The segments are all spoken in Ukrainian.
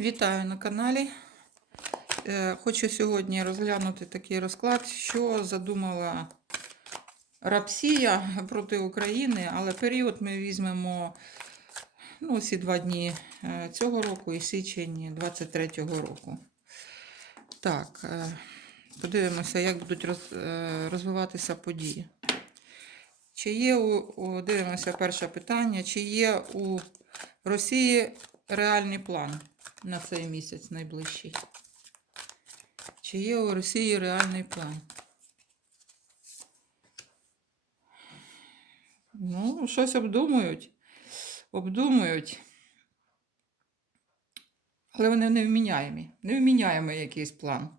Вітаю на каналі. Е, Хочу сьогодні розглянути такий розклад, що задумала Рапсія проти України, але період ми візьмемо ну, ці два дні е, цього року і січень 23-го року. Так, е, подивимося, як будуть роз- розвиватися події. Чи є у дивимося перше питання, чи є у Росії реальний план на цей місяць найближчий? Чи є у Росії реальний план? Ну, щось обдумують. Обдумують. Але вони невміняємі. Невміняємий якийсь план.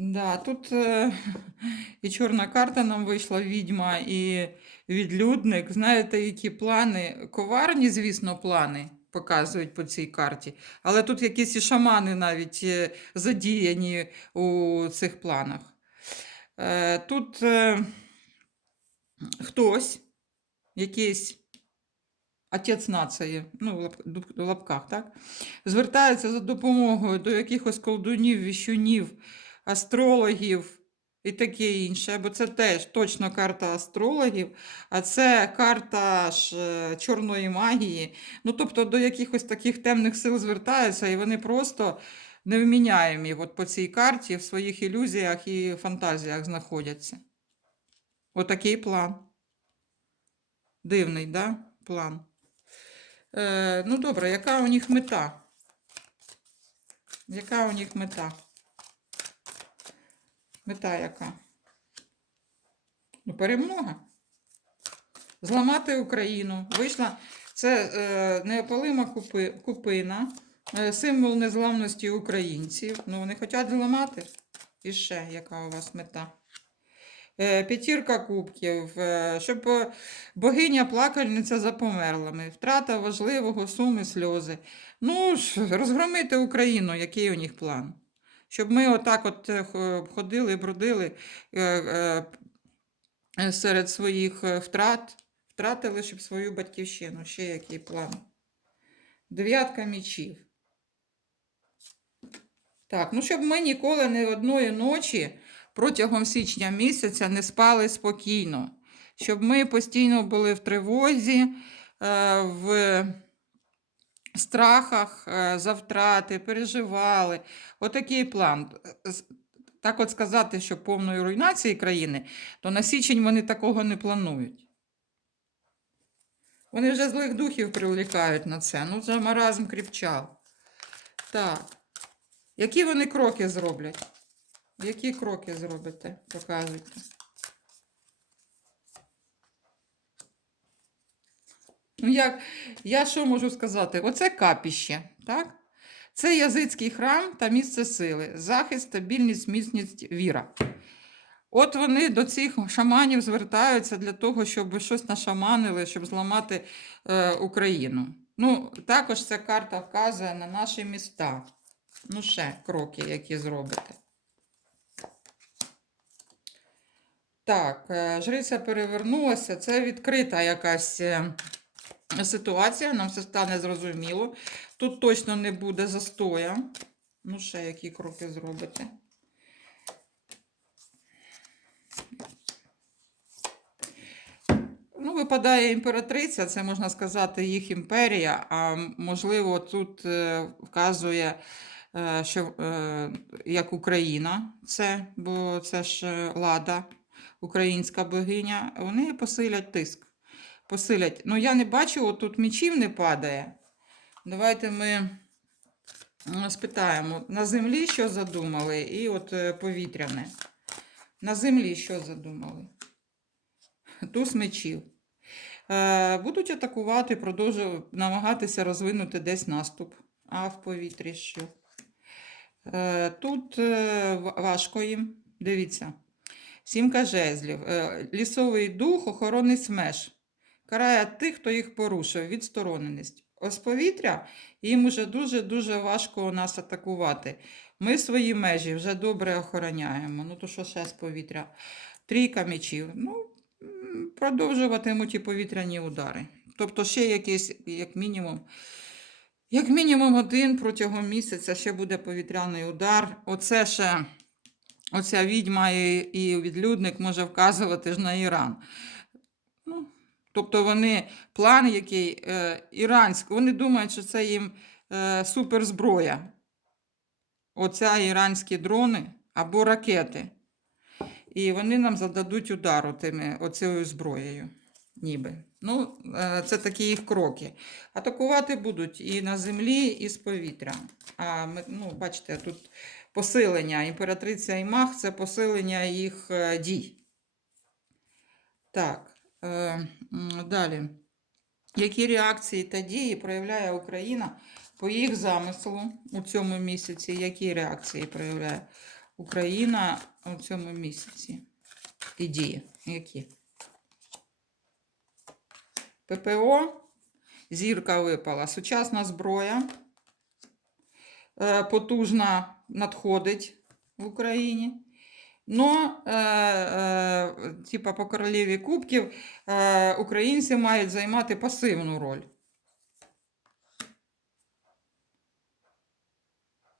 Да, тут е, і чорна карта нам вийшла відьма, і відлюдник. Знаєте, які плани? Коварні, звісно, плани показують по цій карті. Але тут якісь і шамани навіть е, задіяні у цих планах. Е, Тут е, хтось, якийсь отець нації, ну, в лапках, так? звертається за допомогою до якихось колдунів, віщунів, астрологів і таке інше, бо це теж точно карта астрологів, а це карта ж е, чорної магії. Ну, тобто до якихось таких темних сил звертаються, і вони просто невміняємі от по цій карті в своїх ілюзіях і фантазіях знаходяться. Отакий план. Дивний, да? План. Е, ну, добре, яка у них мета? Яка у них мета? Мета яка? Ну, перемога. Зламати Україну. Вийшла. Це е, неопалима купи, купина, е, символ незламності українців. Ну, вони хочуть зламати. І ще, яка у вас мета? Е, П'ятірка кубків, е, щоб е, богиня плакальниця за померлими, втрата важливого, суми, сльози. Ну, розгромити Україну, який у них план? Щоб ми отак от е, ходили, бродили е, е, серед своїх втрат, втратили, щоб свою батьківщину. Ще який план? Дев'ятка мічів. Так, ну щоб ми ніколи не одної ночі протягом січня місяця не спали спокійно, щоб ми постійно були в тривозі, в страхах е, за втрати, переживали. Отакий план. Так от сказати, що повної руйнації країни, то на січень вони такого не планують. Вони вже злих духів привлікають на це. Ну, вже маразм кріпчав. Так. Які вони кроки зроблять? Які кроки зробите? Показуйте. Ну, як, я що можу сказати? Оце капіще, так? Це язицький храм та місце сили, захист, стабільність, міцність, віра. От вони до цих шаманів звертаються для того, щоб щось нашаманили, щоб зламати е, Україну. Ну, також ця карта вказує на наші міста. Ну, ще кроки, які зробите. Так, е, жриця перевернулася. Це відкрита якась е, ситуація, нам все стане зрозуміло. Тут точно не буде застоя. Ну, ще які кроки зробите. Ну, випадає імператриця, це можна сказати їх імперія, а можливо, тут е, вказує, е, що е, як Україна, це, бо це ж лада, українська богиня, вони посилять тиск. Посилять. Ну, я не бачу, от тут мічів не падає. Давайте ми спитаємо, на землі що задумали, і от е, повітряне. На землі що задумали? Туз мечів. Е, будуть атакувати, продовжу намагатися розвинути десь наступ, а в повітрі що. Е, тут важко їм. Дивіться. Сімка жезлів. Лісовий дух, охоронний смеш. Карає тих, хто їх порушив, відстороненість. Ось повітря їм уже дуже-дуже важко нас атакувати. Ми свої межі вже добре охороняємо. Ну, то що ще з повітря? Трійка мечів. Ну, продовжуватимуть і повітряні удари. Тобто ще якийсь, як мінімум, як мінімум один протягом місяця ще буде повітряний удар. Оце ще, оця відьма і, і відлюдник може вказувати ж на Іран. Тобто вони план, який е, іранський, вони думають, що це їм е, суперзброя. Оця іранські дрони або ракети. І вони нам зададуть удар тими, оцією зброєю, ніби. Ну, е, це такі їх кроки. Атакувати будуть і на землі, і з повітря. А ми, ну, бачите, тут посилення імператриця і це посилення їх е, дій. Так, е, далі. Які реакції та дії проявляє Україна по їх замислу у цьому місяці? Які реакції проявляє Україна у цьому місяці? І дії? Які? ППО, зірка випала, сучасна зброя, е, потужна надходить в Україні. Но, е, е, типа по королеві кубків, е, українці мають займати пасивну роль.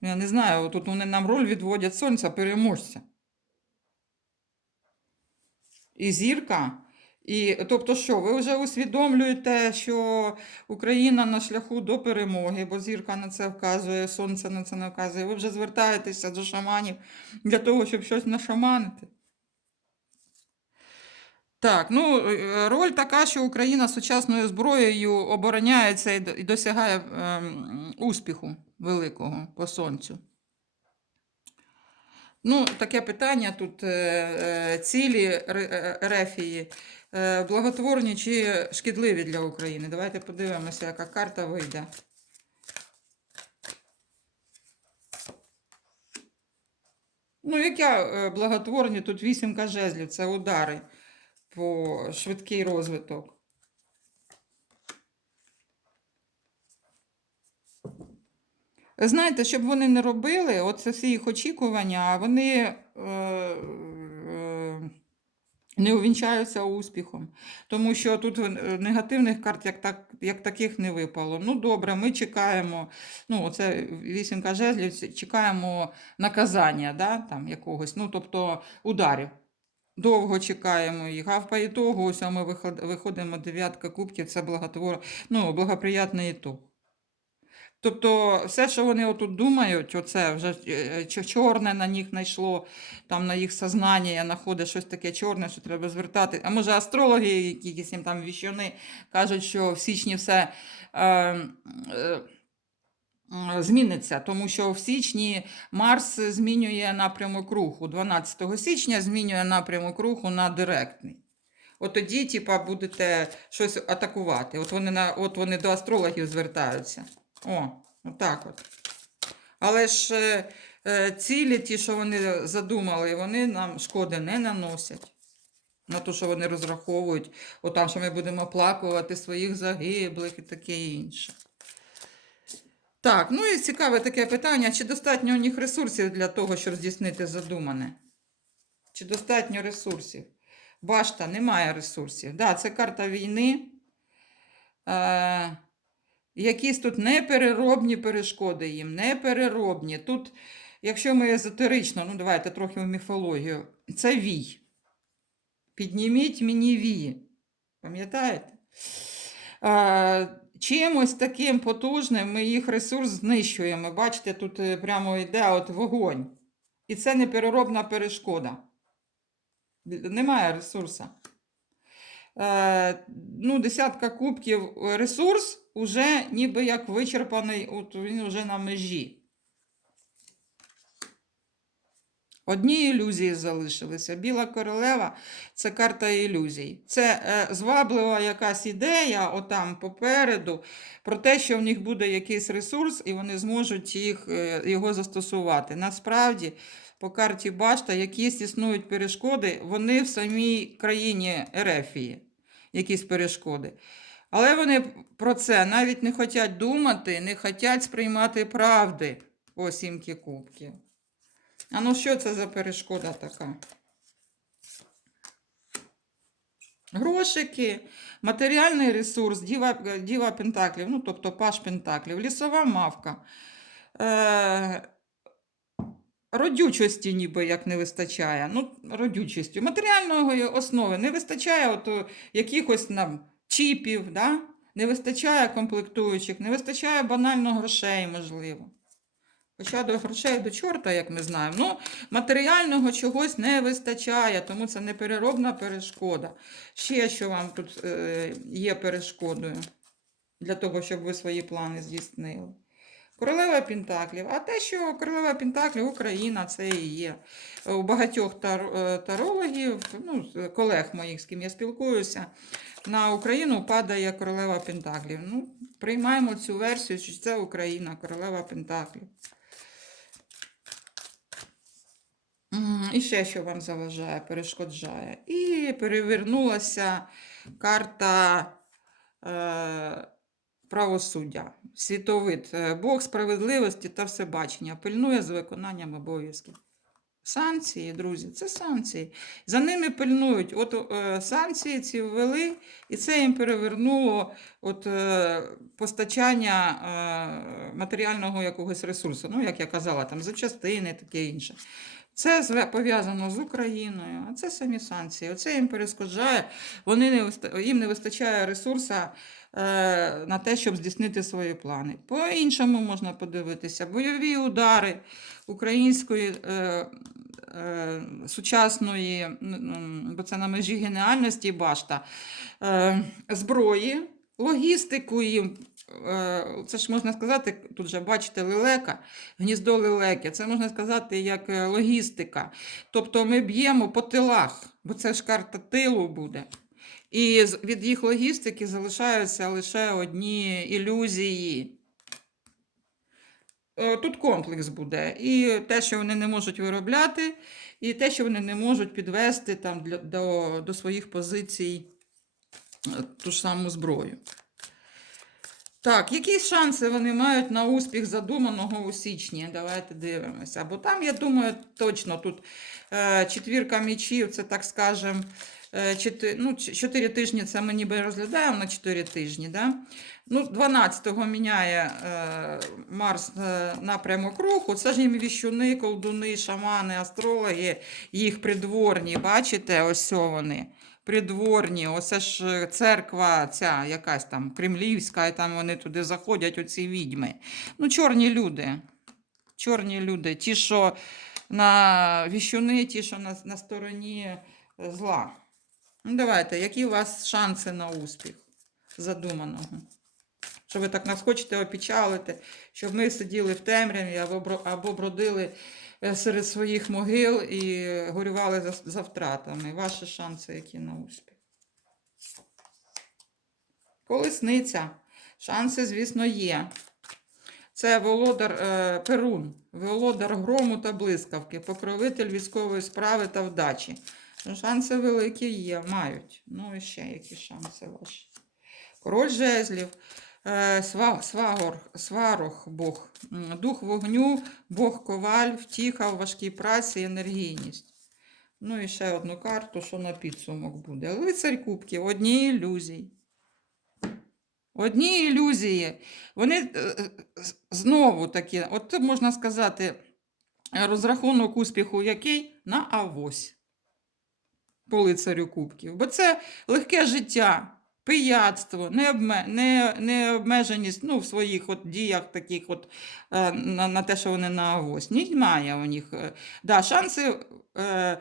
Я не знаю, тут вони нам роль відводять сонця переможця. І зірка. І, тобто, що, ви вже усвідомлюєте, що Україна на шляху до перемоги, бо зірка на це вказує, сонце на це не вказує. Ви вже звертаєтеся до шаманів для того, щоб щось нашаманити. Так, ну е, роль така, що Україна сучасною зброєю обороняється і досягає ем, успіху великого по сонцю. Ну, таке питання тут е, е, цілі е, Ерефії е, благотворні чи шкідливі для України. Давайте подивимося, яка карта вийде. Ну, яке благотворні? Тут вісімка жезлів, це удари по швидкий розвиток. Знаєте, щоб вони не робили, оце всі їх очікування, а вони е, е, не увінчаються успіхом. Тому що тут е, негативних карт як, так, як таких не випало. Ну, добре, ми чекаємо, ну, оце вісімка жезлів, чекаємо наказання да, там, якогось, ну, тобто ударів. Довго чекаємо їх, а по ітогу ось ми виходимо дев'ятка кубків, це ну, благоприятний ітог. Тобто, все, що вони отут думають, оце вже е, чорне на них знайшло, там на їх сознання знаходить щось таке чорне, що треба звертати. А може, астрологи, якісь їм там віщуни, кажуть, що в січні все е, е, е, зміниться, тому що в січні Марс змінює напрямок руху. 12 січня змінює напрямок руху на директний. От тоді, типа, будете щось атакувати. От вони, на, от вони до астрологів звертаються. О, отак от. Але ж е, е, цілі, ті, що вони задумали, вони нам шкоди не наносять. На те, що вони розраховують, отам, що ми будемо оплакувати своїх загиблих і таке інше. Так, ну і цікаве таке питання: чи достатньо у них ресурсів для того, щоб здійснити задумане? Чи достатньо ресурсів? Башта, немає ресурсів. Да, це карта війни. Е, якісь тут непереробні перешкоди їм, непереробні. Тут, якщо ми езотерично, ну давайте трохи в міфологію, це вій. Підніміть мені вії. Пам'ятаєте? Чимось таким потужним ми їх ресурс знищуємо. Бачите, тут е, прямо йде от вогонь. І це непереробна перешкода. Немає ресурсу. Е, ну, десятка кубків ресурс уже ніби як вичерпаний, от він вже на межі. Одні ілюзії залишилися. Біла королева це карта ілюзій. Це е, зваблива якась ідея, отам попереду, про те, що в них буде якийсь ресурс, і вони зможуть їх, е, його застосувати. Насправді, по карті Башта, якісь існують перешкоди, вони в самій країні Ерефії, якісь перешкоди. Але вони про це навіть не хочуть думати, не хочуть сприймати правди по сімки кубків. А ну що це за перешкода така? Грошики, матеріальний ресурс, діва, діва Пентаклів, ну тобто Паш Пентаклів, лісова мавка. Е, родючості ніби як не вистачає. Ну, родючістю. Матеріальної основи не вистачає от, якихось нам чіпів, да? не вистачає комплектуючих, не вистачає банально грошей, можливо. Хоча до грошей до чорта, як ми знаємо. Ну, матеріального чогось не вистачає, тому це непереробна перешкода. Ще що вам тут е, є перешкодою для того, щоб ви свої плани здійснили. Королева Пентаклів. А те, що королева Пентаклів, Україна, це і є. У багатьох е, тарологів, ну, колег моїх, з ким я спілкуюся, на Україну падає королева Пентаклів. Ну, приймаємо цю версію, що це Україна, королева Пентаклів. І ще що вам заважає, перешкоджає. І перевернулася карта е, правосуддя. Світовид, е, Бог справедливості та всебачення пильнує з виконанням обов'язків. Санкції, друзі, це санкції. За ними пильнують. От е, санкції ці ввели, і це їм перевернуло от, е, постачання е, матеріального якогось ресурсу. Ну, як я казала, там запчастини, таке інше. Це пов'язано з Україною, а це самі санкції. Оце їм перешкоджає. Вони не їм не вистачає ресурсу е, на те, щоб здійснити свої плани. По-іншому можна подивитися. Бойові удари української е, е, сучасної, бо це на межі геніальності башта, е, зброї, логістику їм. Е, Це ж можна сказати, тут же бачите лелека, гніздо лелеки. Це можна сказати як е, логістика. Тобто ми б'ємо по тилах, бо це ж карта тилу буде. І від їх логістики залишаються лише одні ілюзії. Е, Тут комплекс буде. І те, що вони не можуть виробляти, і те, що вони не можуть підвести там, для, до, до своїх позицій ту ж саму зброю. Так, які шанси вони мають на успіх задуманого у січні? Давайте дивимося. Бо там, я думаю, точно тут е, четвірка мічів, це так скажем, е, чотири, ну, ч- чотири тижні це ми ніби розглядаємо на 4 тижні. Да? Ну, 12-го міняє е, Марс е, напрямок руху. Це ж їм віщуни, колдуни, шамани, астрологи, їх придворні. Бачите, ось вони. Придворні, оце ж е, церква, ця якась там кремлівська, і там вони туди заходять, оці відьми. Ну, чорні люди. Чорні люди. Ті, що на віщуни, ті, що на, на стороні е, зла. Ну, давайте, які у вас шанси на успіх задуманого? Що ви так нас хочете опечалити, щоб ми сиділи в темряві або, бродили серед своїх могил і горювали за, за втратами. Ваші шанси, які на успіх. Колесниця. Шанси, звісно, є. Це володар е, Перун, володар грому та блискавки, покровитель військової справи та вдачі. Шанси великі є, мають. Ну і ще які шанси ваші. Король жезлів, е, свагор, сварох Бог, дух вогню, Бог коваль, втіха в важкій праці, енергійність. Ну і ще одну карту, що на підсумок буде. Лицарь кубків, одні ілюзії. Одні ілюзії. Вони е, е, знову такі, от можна сказати, е, розрахунок успіху який на авось по лицарю кубків. Бо це легке життя, пияцтво, необмеженість ну, в своїх от діях таких от, е, на, на те, що вони на авось. Немає у них. е, Да, шанси, е,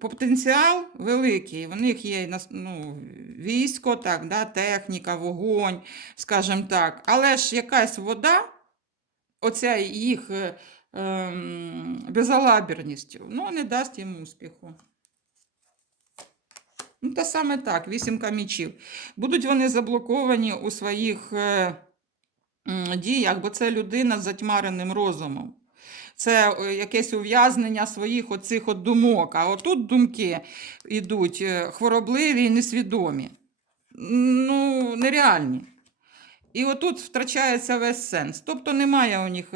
потенціал великий. У них є ну, військо, так, да, техніка, вогонь, скажімо так. Але ж якась вода, оця їх ем, безалаберність, ну, не дасть їм успіху. Ну, та саме так, вісімка мічів. Будуть вони заблоковані у своїх е, діях, бо це людина з затьмареним розумом. Це е, якесь ув'язнення своїх оцих от думок. А отут думки йдуть е, хворобливі і несвідомі. Ну, нереальні. І отут втрачається весь сенс. Тобто немає у них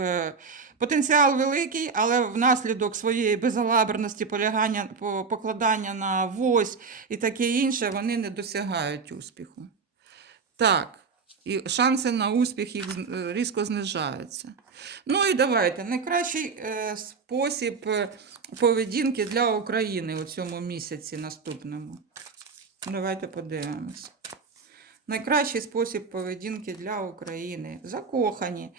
потенціал великий, але внаслідок своєї безалаберності, полягання, покладання на вось і таке інше, вони не досягають успіху. Так, і шанси на успіх їх е, різко знижаються. Ну і давайте. Найкращий е, спосіб е, поведінки для України у цьому місяці наступному. Давайте подивимось. Найкращий спосіб поведінки для України. Закохані.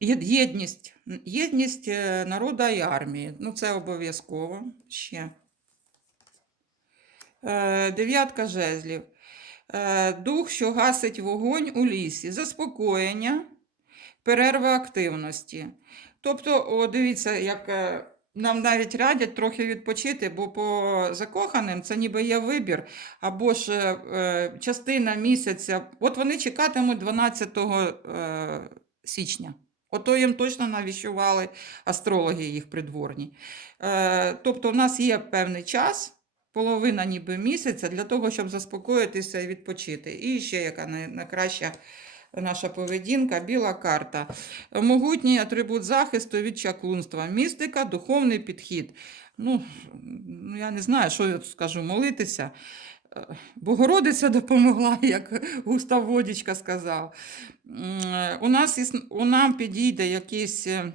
Єдність. Єдність е, народу і армії. Ну, це обов'язково ще. Е, Дев'ятка жезлів. Е, Дух, що гасить вогонь у лісі. Заспокоєння, перерва активності. Тобто, о, дивіться, як нам навіть радять трохи відпочити, бо по закоханим це ніби є вибір, або ж е, частина місяця. От вони чекатимуть 12 е, січня. Ото їм точно навіщували астрологи їх придворні. Е, тобто, у нас є певний час, половина ніби місяця, для того, щоб заспокоїтися і відпочити. І ще яка най- найкраща наша поведінка, біла карта. Могутній атрибут захисту від чаклунства, містика, духовний підхід. Ну, ну, я не знаю, що я тут скажу, молитися. Е, Богородиця допомогла, як Густав Водічка сказав. У нас у нам підійде якийсь е,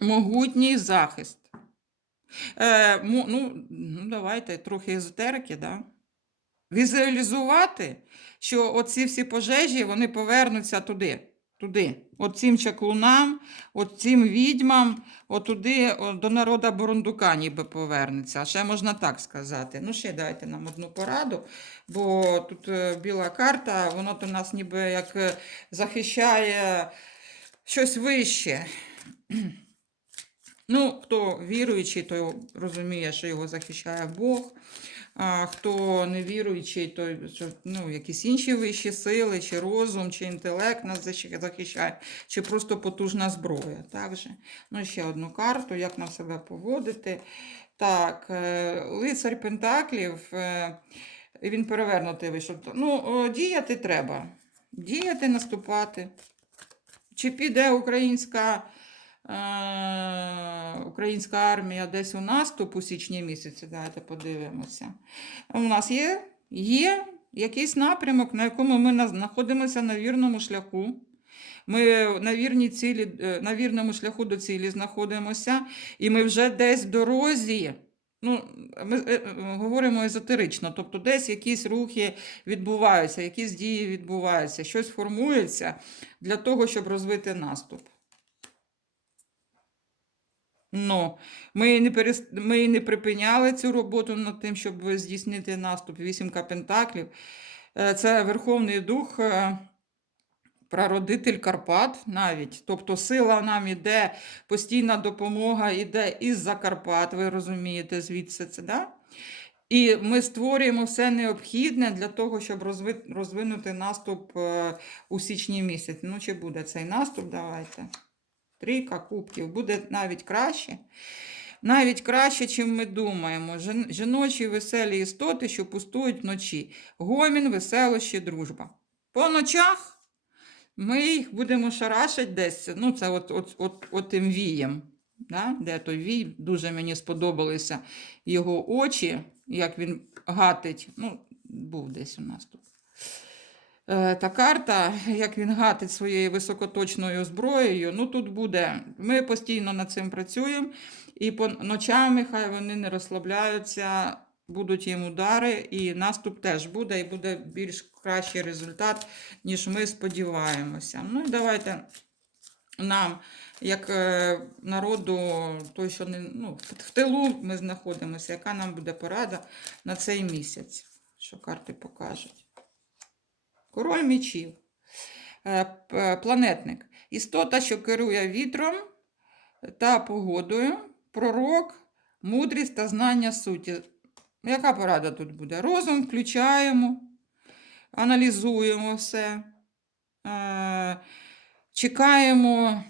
могутній захист. Е, ну, ну, давайте трохи езотерики, да? Візуалізувати, що оці всі пожежі вони повернуться туди. Туди. От цим чаклунам, от цим відьмам, отуди, до народа Бурундука ніби повернеться. Ще можна так сказати. Ну, ще дайте нам одну пораду, бо тут е, біла карта, воно то нас ніби як е, захищає щось вище. Ну, хто віруючий, той розуміє, що його захищає Бог. Хто не віруючий, то ну, якісь інші вищі сили, чи розум, чи інтелект нас захищає, чи просто потужна зброя. Так же? Ну, ще одну карту, як нам себе поводити. Так, е, лицар Пентаклів, е, він перевернутий вийшов. Ну, діяти треба. Діяти, наступати. Чи піде українська, українська армія десь у наступ у січні місяці? Давайте подивимося. У нас є, є якийсь напрямок, на якому ми знаходимося на вірному шляху. Ми на, вірній цілі, е, на вірному шляху до цілі знаходимося, і ми вже десь в дорозі. Ну, ми е, е, говоримо езотерично, тобто десь якісь рухи відбуваються, якісь дії відбуваються, щось формується для того, щоб розвити наступ. Ну, ми не, перес... ми не припиняли цю роботу над тим, щоб здійснити наступ. Вісімка Пентаклів. Е, Це Верховний Дух, е, прародитель Карпат навіть. Тобто сила нам іде, постійна допомога іде із-за Карпат, ви розумієте, звідси це, да? І ми створюємо все необхідне для того, щоб розви... розвинути наступ е, у січні місяці. Ну, чи буде цей наступ? Давайте. Трійка кубків. Буде навіть краще. Навіть краще, чим ми думаємо. Жіночі веселі істоти, що пустують вночі. Гомін, веселощі, дружба. По ночах ми їх будемо шарашити десь. Ну, це от, от, от, от тим вієм. Да? Де той вій? Дуже мені сподобалися його очі, як він гатить. Ну, був десь у нас тут. Е, Та карта, як він гатить своєю високоточною зброєю, ну тут буде. Ми постійно над цим працюємо, і по ночами хай вони не розслабляються, будуть їм удари, і наступ теж буде, і буде більш кращий результат, ніж ми сподіваємося. Ну і давайте нам, як е, народу, той, що не, ну, в- в тилу ми знаходимося, яка нам буде порада на цей місяць, що карти покажуть. Король мічів. Е, Планетник. Істота, що керує вітром та погодою, пророк, мудрість та знання суті. Яка порада тут буде? Розум включаємо, аналізуємо все, е, чекаємо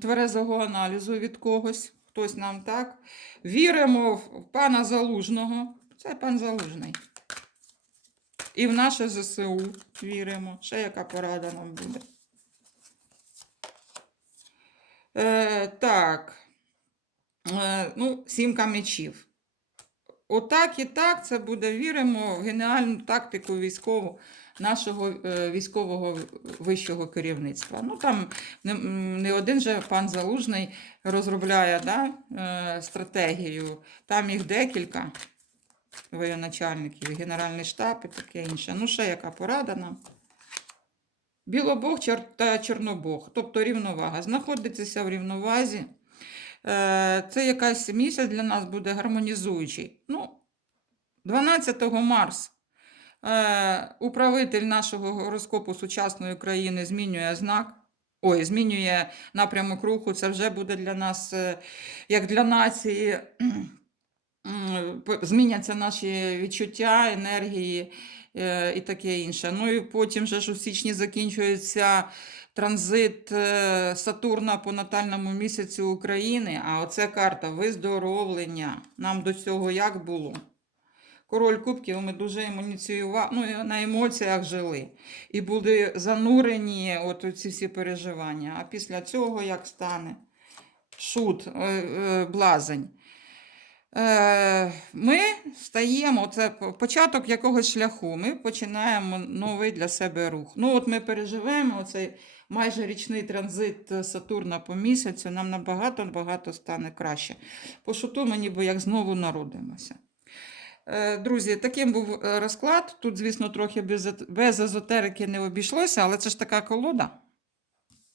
тверезого аналізу від когось, хтось нам так. Віримо в пана Залужного. Це пан Залужний. І в наше ЗСУ віримо. Ще яка порада нам буде. Е, так. Е, ну, сімка мечів. Отак і так це буде. Віримо в геніальну тактику військову нашого е, військового вищого керівництва. Ну там не, не один же пан Залужний розробляє да, е, стратегію. Там їх декілька воєначальників, Генеральний штаб і таке інше. Ну, ще яка порада нам? Білобог та Чорнобог, тобто рівновага. Знаходитися в рівновазі. Е, Це якась місяць для нас буде гармонізуючий. Ну, 12 Марс. Е, Управитель нашого гороскопу сучасної країни змінює знак. Ой, змінює напрямок руху. Це вже буде для нас, е, як для нації, зміняться наші відчуття, енергії е, і таке інше. Ну і потім же ж у січні закінчується транзит е, Сатурна по натальному місяцю України. А оце карта виздоровлення. Нам до цього як було? Король Кубків ми дуже емоціювали, ну, на емоціях жили. І були занурені от ці всі переживання. А після цього як стане? Шут, е, блазень. Е, Ми стаємо, це початок якогось шляху. Ми починаємо новий для себе рух. Ну, от ми переживемо цей майже річний транзит Сатурна по місяцю, нам набагато-багато стане краще. По шуту ми ніби як знову народимося. Е, Друзі, таким був е, розклад. Тут, звісно, трохи без езотерики не обійшлося, але це ж така колода.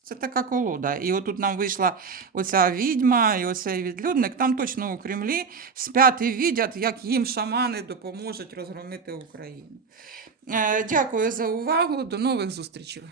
Це така колода. І отут нам вийшла оця відьма і оцей відлюдник. Там точно у Кремлі спять і відять, як їм шамани допоможуть розгромити Україну. Е, Дякую за увагу. До нових зустрічей.